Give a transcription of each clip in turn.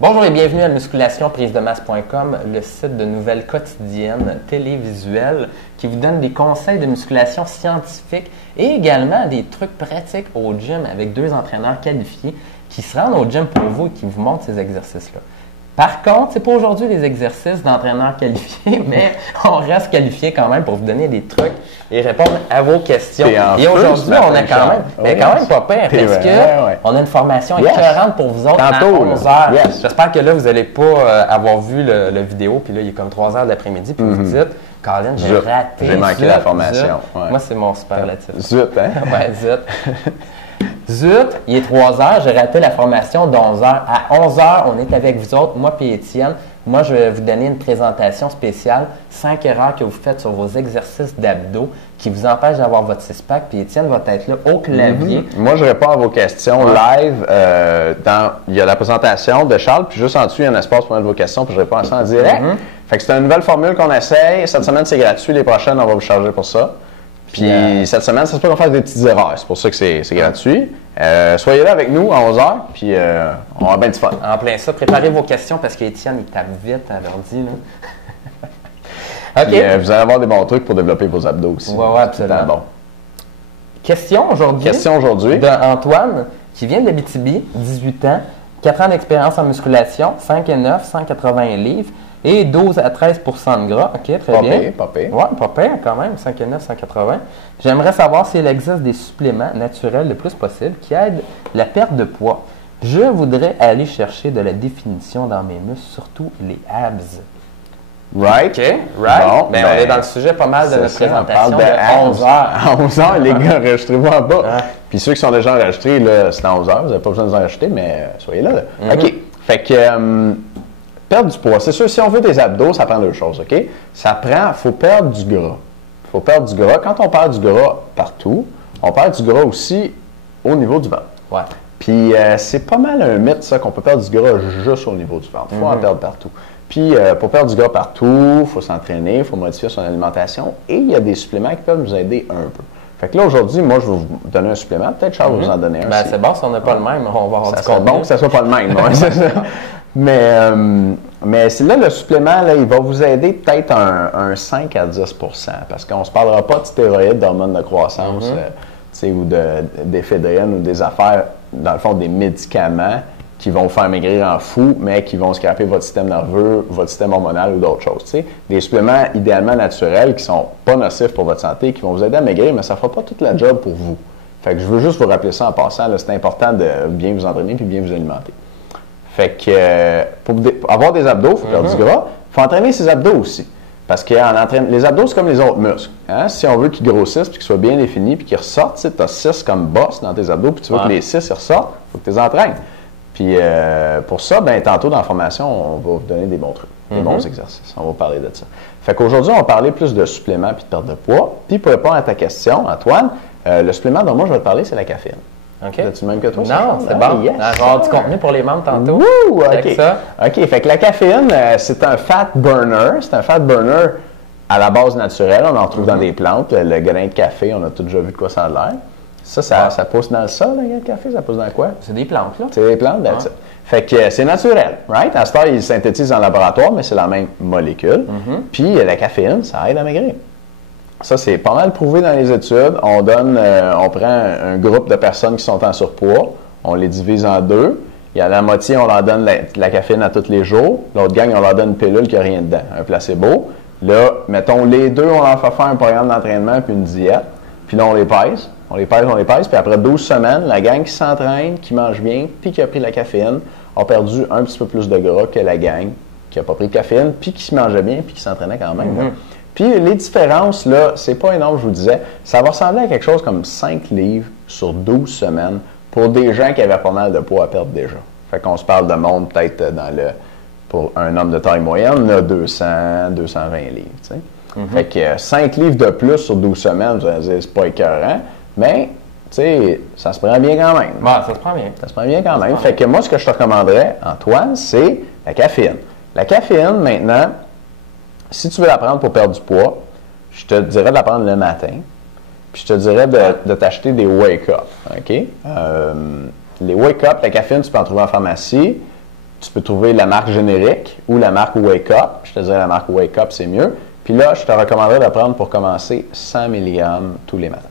Bonjour et bienvenue à musculationprisemasse.com, le site de nouvelles quotidiennes télévisuelles qui vous donne des conseils de musculation scientifique et également des trucs pratiques au gym avec deux entraîneurs qualifiés qui se rendent au gym pour vous et qui vous montrent ces exercices-là. Par contre, c'est pas aujourd'hui les exercices d'entraîneurs qualifiés, mais on reste qualifié quand même pour vous donner des trucs et répondre à vos questions. Et aujourd'hui, on est quand même pas pire parce que on a une formation écœurante pour vous autres à 11h. J'espère que là, vous n'allez pas avoir vu le vidéo, puis là, il est comme 3h de l'après-midi, puis vous vous dites, Colin, j'ai raté. J'ai manqué la formation. Ouais. Moi, c'est mon superlatif. Zut, hein? Ouais, zut. Zut, il est 3h, j'ai raté la formation d'11h. À 11h, on est avec vous autres, moi et Étienne. Moi, je vais vous donner une présentation spéciale, 5 erreurs que vous faites sur vos exercices d'abdos qui vous empêchent d'avoir votre six-pack. Puis Étienne va être là au clavier. Moi, je réponds à vos questions live. Il y a la présentation de Charles, puis juste en dessous, il y a un espace pour mettre vos questions, puis je réponds à ça en direct. Fait que c'est une nouvelle formule qu'on essaye. Cette semaine, c'est gratuit. Les prochaines, on va vous charger pour ça. Puis cette semaine, ça se peut qu'on fasse des petites erreurs. C'est pour ça que c'est gratuit. Soyez là avec nous à 11h, puis on va bien du fun. En plein ça, préparez vos questions parce qu'Étienne, il tape vite à l'ordi. OK. Puis, vous allez avoir des bons trucs pour développer vos abdos aussi. Oui, absolument. Bon. Question aujourd'hui. D'Antoine, qui vient de l'Abitibi, 18 ans, 4 ans d'expérience en musculation, 5 et 9, 180 livres. Et 12 à 13 % de gras. OK, très bien. Pas pire. Oui, pas pire quand même, 5 et 9, 180. J'aimerais savoir s'il existe des suppléments naturels le plus possible qui aident la perte de poids. Je voudrais aller chercher de la définition dans mes muscles, surtout les abs. Right. OK, right. Bon, on est dans le sujet pas mal de notre présentation de 11h. À 11h, les gars, enregistrez-vous en bas. Puis ceux qui sont déjà enregistrés, là, c'est à 11h. Vous n'avez pas besoin de les enregistrer, mais soyez là. OK. Fait que... perdre du poids. C'est sûr, si on veut des abdos, ça prend deux choses, OK? Faut perdre du gras. Faut perdre du gras. Quand on perd du gras partout, on perd du gras aussi au niveau du ventre. Ouais. Puis, c'est pas mal un mythe, ça, qu'on peut perdre du gras juste au niveau du ventre. Il faut en perdre partout. Puis, pour perdre du gras partout, il faut s'entraîner, il faut modifier son alimentation. Et il y a des suppléments qui peuvent nous aider un peu. Fait que là, aujourd'hui, moi, je vais vous donner un supplément. Peut-être Charles va vous en donner un. Ben, c'est bon, si on n'a pas le même, on va avoir du contenu. C'est bon que ça soit pas le même. C'est ça. Mais c'est là, le supplément, là, il va vous aider peut-être un 5 à 10 parce qu'on ne se parlera pas de stéroïdes, d'hormones de croissance, ou d'éphédrine ou des affaires, dans le fond, des médicaments qui vont vous faire maigrir en fou, mais qui vont scraper votre système nerveux, votre système hormonal ou d'autres choses. T'sais. Des suppléments idéalement naturels qui ne sont pas nocifs pour votre santé, qui vont vous aider à maigrir, mais ça ne fera pas toute la job pour vous. Fait que je veux juste vous rappeler ça en passant. C'est important de bien vous entraîner et bien vous alimenter. Fait que pour avoir des abdos, il faut perdre du gras. Il faut entraîner ses abdos aussi. Parce que les abdos, c'est comme les autres muscles. Hein? Si on veut qu'ils grossissent, puis qu'ils soient bien définis, puis qu'ils ressortent, tu as 6 comme boss dans tes abdos, puis tu veux que les 6 ressortent, il faut que tu les entraînes. Puis pour ça, tantôt dans la formation, on va vous donner des bons trucs, des bons exercices. On va parler de ça. Fait qu'aujourd'hui, on va parler plus de suppléments puis de perte de poids. Puis pour répondre à ta question, Antoine, le supplément dont moi je vais te parler, c'est la caféine. OK. As-tu le même que toi? Non, c'est bon. Yes. On va avoir du contenu pour les membres tantôt. Wouh! OK. OK. Fait que la caféine, c'est un fat burner. C'est un fat burner à la base naturelle. On en trouve dans des plantes. Le grain de café, on a tous déjà vu de quoi ça a l'air. Ça pousse dans le sol, le grain de café? Ça pousse dans quoi? C'est des plantes, là. C'est des plantes, that's it. Fait que c'est naturel, right? À ce temps, ils synthétisent en laboratoire, mais c'est la même molécule. Puis la caféine, ça aide à maigrir. Ça, c'est pas mal prouvé dans les études. On prend un groupe de personnes qui sont en surpoids, on les divise en deux. Il y a la moitié, on leur donne la caféine à tous les jours. L'autre gang, on leur donne une pilule qui n'a rien dedans, un placebo. Là, mettons, les deux, on leur fait faire un programme d'entraînement puis une diète. Puis là, on les pèse. Puis après 12 semaines, la gang qui s'entraîne, qui mange bien, puis qui a pris la caféine, a perdu un petit peu plus de gras que la gang qui n'a pas pris de caféine, puis qui se mangeait bien, puis qui s'entraînait quand même. Puis les différences, là, c'est pas énorme, je vous disais. Ça va ressembler à quelque chose comme 5 livres sur 12 semaines pour des gens qui avaient pas mal de poids à perdre déjà. Fait qu'on se parle de monde peut-être pour un homme de taille moyenne, là, 200, 220 livres, tu sais. Fait que 5 livres de plus sur 12 semaines, vous allez dire, c'est pas écœurant, mais, tu sais, ça se prend bien quand même. Ça se prend bien. Ça se prend bien quand même. Fait que moi, ce que je te recommanderais, Antoine, c'est la caféine. La caféine, maintenant, si tu veux la prendre pour perdre du poids, je te dirais de la prendre le matin. Puis je te dirais de t'acheter des Wake Up. OK? Les Wake Up, la caféine, tu peux en trouver en pharmacie. tu peux trouver la marque générique ou la marque Wake Up. Je te dirais la marque Wake Up, c'est mieux. Puis là, je te recommanderais de prendre pour commencer 100 mg tous les matins.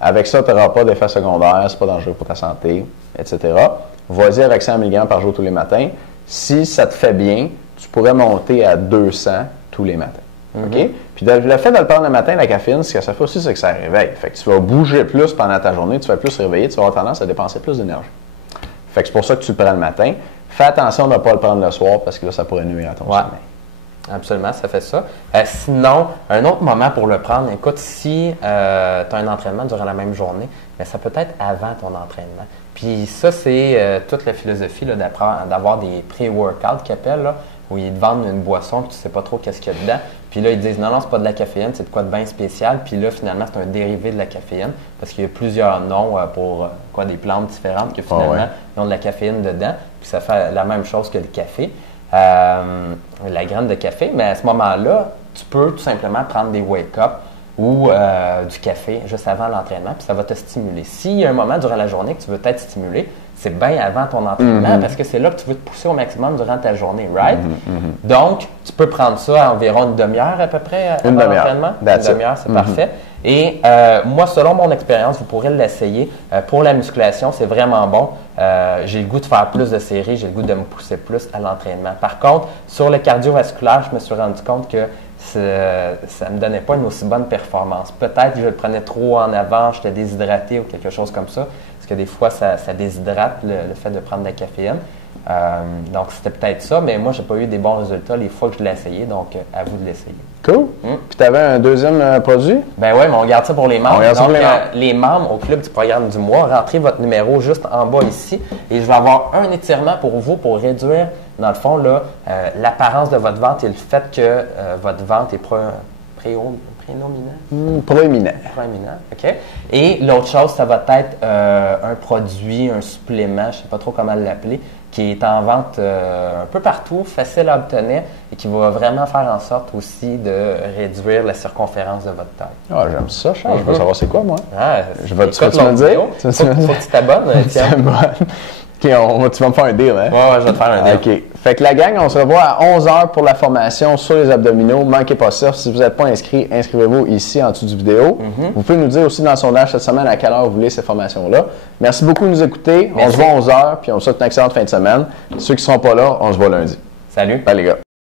Avec ça, tu n'auras pas d'effets secondaires, c'est pas dangereux pour ta santé, etc. Vas-y avec 100 mg par jour tous les matins. Si ça te fait bien, tu pourrais monter à 200 tous les matins. OK? Puis le fait de le prendre le matin, la caféine, ce que ça fait aussi, c'est que ça réveille. Fait que tu vas bouger plus pendant ta journée, tu vas plus réveiller, tu vas avoir tendance à dépenser plus d'énergie. Fait que c'est pour ça que tu le prends le matin. Fais attention de ne pas le prendre le soir parce que là, ça pourrait nuire à ton sommeil. Absolument, ça fait ça. Sinon, un autre moment pour le prendre, écoute, si tu as un entraînement durant la même journée, mais ça peut être avant ton entraînement. Puis ça, c'est toute la philosophie là, d'avoir des pré-workouts qu'ils appellent, là, où ils te vendent une boisson que tu ne sais pas trop qu'est-ce qu'il y a dedans. Puis là, ils disent non, c'est pas de la caféine, c'est de quoi de bien spécial. Puis là, finalement, c'est un dérivé de la caféine parce qu'il y a plusieurs noms pour des plantes différentes que finalement, ils ont de la caféine dedans. Puis ça fait la même chose que le café. La graine de café, mais à ce moment-là, tu peux tout simplement prendre des wake-up ou du café juste avant l'entraînement, puis ça va te stimuler. S'il y a un moment durant la journée que tu veux être stimulé, c'est bien avant ton entraînement parce que c'est là que tu veux te pousser au maximum durant ta journée, right? Donc, tu peux prendre ça à environ une demi-heure à peu près avant l'entraînement. Une demi-heure, c'est parfait. Et moi, selon mon expérience, vous pourrez l'essayer. Pour la musculation, c'est vraiment bon. J'ai le goût de faire plus de séries, j'ai le goût de me pousser plus à l'entraînement. Par contre, sur le cardiovasculaire, je me suis rendu compte que ça ne me donnait pas une aussi bonne performance. Peut-être que je le prenais trop en avant, j'étais déshydraté ou quelque chose comme ça, parce que des fois, ça déshydrate le fait de prendre de la caféine. Donc, c'était peut-être ça, mais moi, je n'ai pas eu des bons résultats les fois que je l'ai essayé, donc à vous de l'essayer. Cool. Puis, tu avais un deuxième produit? Ben oui, mais on garde ça pour les membres. Donc, les membres au Club du Programme du mois, rentrez votre numéro juste en bas ici et je vais avoir un étirement pour vous pour réduire, dans le fond, là, l'apparence de votre ventre et le fait que votre ventre est prénominant. Proéminent, OK. Et l'autre chose, ça va être un produit, un supplément, je ne sais pas trop comment l'appeler, qui est en vente un peu partout, facile à obtenir et qui va vraiment faire en sorte aussi de réduire la circonférence de votre taille. Ah, j'aime ça, Charles. Je veux savoir c'est quoi, moi. Tu vas me le dire? Faut que tu t'abonnes. OK, tu vas me faire un deal, hein? Ouais, je vais te faire un deal. OK. Fait que la gang, on se revoit à 11h pour la formation sur les abdominaux. Manquez pas ça. Si vous n'êtes pas inscrit, inscrivez-vous ici en dessous du vidéo. Vous pouvez nous dire aussi dans le sondage cette semaine à quelle heure vous voulez ces formations-là. Merci beaucoup de nous écouter. Merci. On se voit à 11h, puis on vous souhaite une excellente fin de semaine. Ceux qui ne seront pas là, on se voit lundi. Salut. Bye les gars.